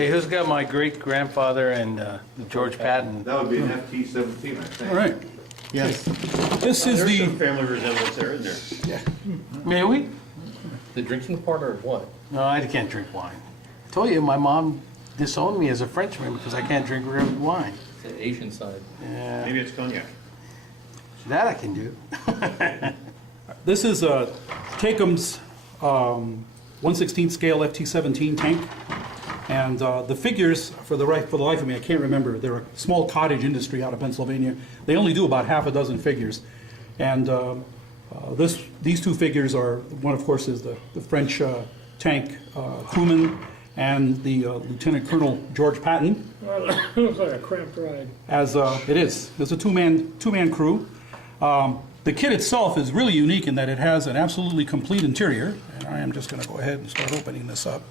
Hey, who's got my great-grandfather and George Patton? That would be an FT-17, I think. All right. Yes. This is There's some the, family resemblance there, isn't there? yeah. May we? The drinking part or what? No, I can't drink wine. I told you, my mom disowned me as a Frenchman because I can't drink red wine. It's the Asian side. Yeah, Maybe it's cognac. that I can do. This is Takom's 1/16 scale FT-17 tank. And the figures, for the life of me, I can't remember. They're a small cottage industry out of Pennsylvania. They only do about half a dozen figures. And these two figures are, one of course is the French tank crewman and the Lieutenant Colonel George Patton. Well, it looks like a cramped ride. As it is. It's a two-man crew. The kit itself is really unique in that it has an absolutely complete interior. And I am just going to go ahead and start opening this up.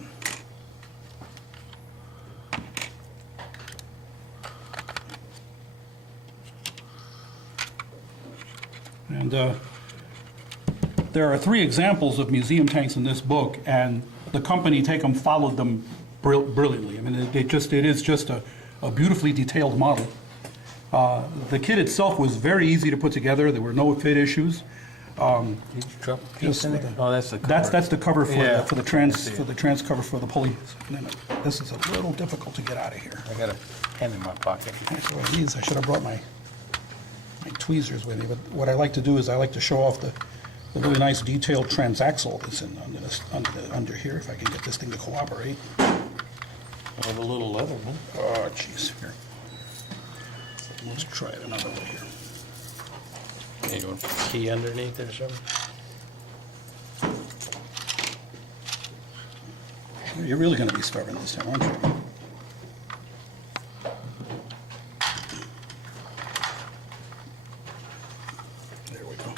And there are 3 examples of museum tanks in this book, and the company Takom followed them brilliantly. I mean, it is just a beautifully detailed model. The kit itself was very easy to put together. There were no fit issues. Piece in there? Oh, that's the cover. That's the cover for Yeah, the trans cover for the pulley. This is a little difficult to get out of here. I got a pen in my pocket. That's what it is. I should have brought my tweezers with me, but what I like to do is I like to show off the really nice detailed transaxle that's under here, if I can get this thing to cooperate. Oh, the little leather one. Oh, jeez, here. Let's try it another way here. Yeah, you want a key underneath or something? You're really going to be starving this time, aren't you? There we go.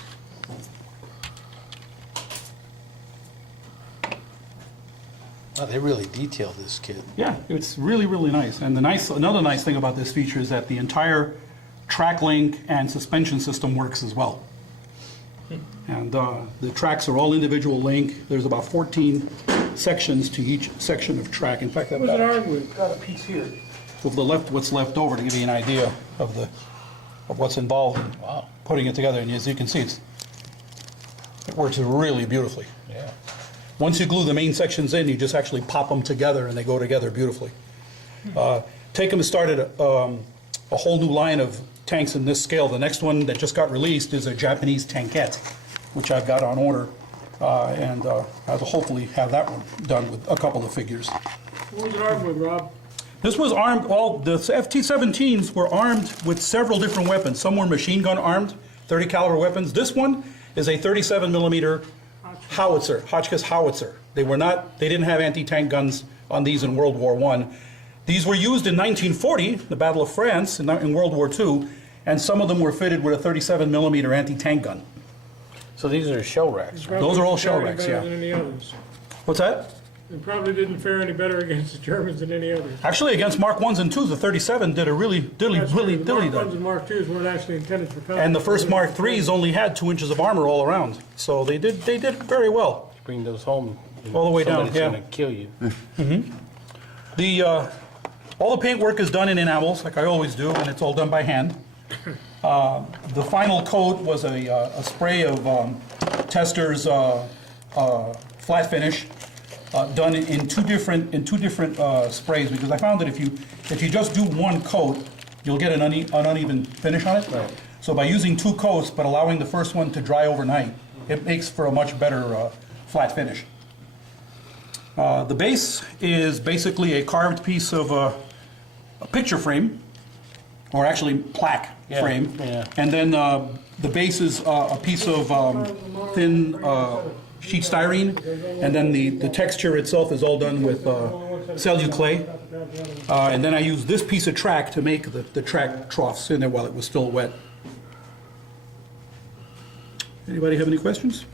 Oh, they really detailed this kit. Yeah, it's really, really nice. And another nice thing about this feature is that the entire track link and suspension system works as well. And the tracks are all individual link. There's about 14 sections to each section of track. In fact, I've What was it armed got, with? got a piece here of what's left over to give you an idea of what's involved in putting it together. And as you can see, it works really beautifully. Yeah. Once you glue the main sections in, you just actually pop them together and they go together beautifully. Takom has started a whole new line of tanks in this scale. The next one that just got released is a Japanese tankette, which I've got on order, and I'll hopefully have that one done with a couple of figures. What was it armed with, Rob? This was armed, well, the FT-17s were armed with several different weapons. Some were machine gun armed, 30 caliber weapons. This one is a 37 millimeter howitzer, Hotchkiss howitzer. They didn't have anti-tank guns on these in World War I. These were used in 1940, the Battle of France, in World War II, and some of them were fitted with a 37 millimeter anti-tank gun. So these are shell racks, right? Those are all shell Probably racks, better yeah. than any others. What's that? It probably didn't fare any better against the Germans than any others. Actually, against Mark 1s and 2s, the 37 did a really That's true. The Mark 1s done. and Mark 2s weren't actually intended for combat. And the first Mark 3s only had 2 inches of armor all around, so they did very well. Bring those home. All the way down, Somebody's yeah. gonna kill you. All the paint work is done in enamels, like I always do, and it's all done by hand. The final coat was a spray of Tester's flat finish, done in two different sprays, because I found that if you just do one coat, you'll get an uneven finish on it. Right. So by using 2 coats, but allowing the first one to dry overnight, it makes for a much better flat finish. The base is basically a carved piece of a picture frame, or actually plaque frame. Yeah. And then the base is a piece of thin sheet styrene, and then the texture itself is all done with celluclay. And then I used this piece of track to make the track troughs in there while it was still wet. Anybody have any questions?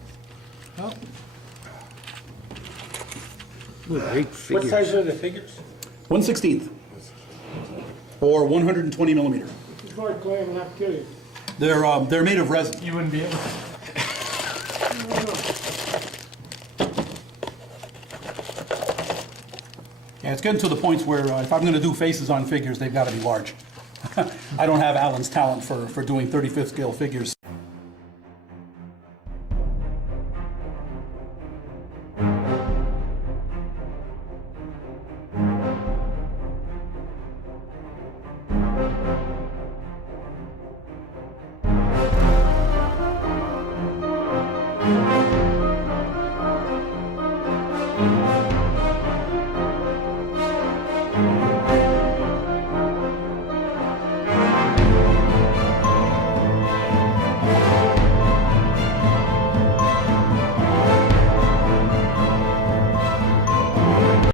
Great What figures. size are the figures? 1/16 or 120 millimeter. It's hard clay will not kill you. They're made of resin. You wouldn't be able to. And it's getting to the points where if I'm going to do faces on figures, they've got to be large. I don't have Alan's talent for doing 35th scale figures.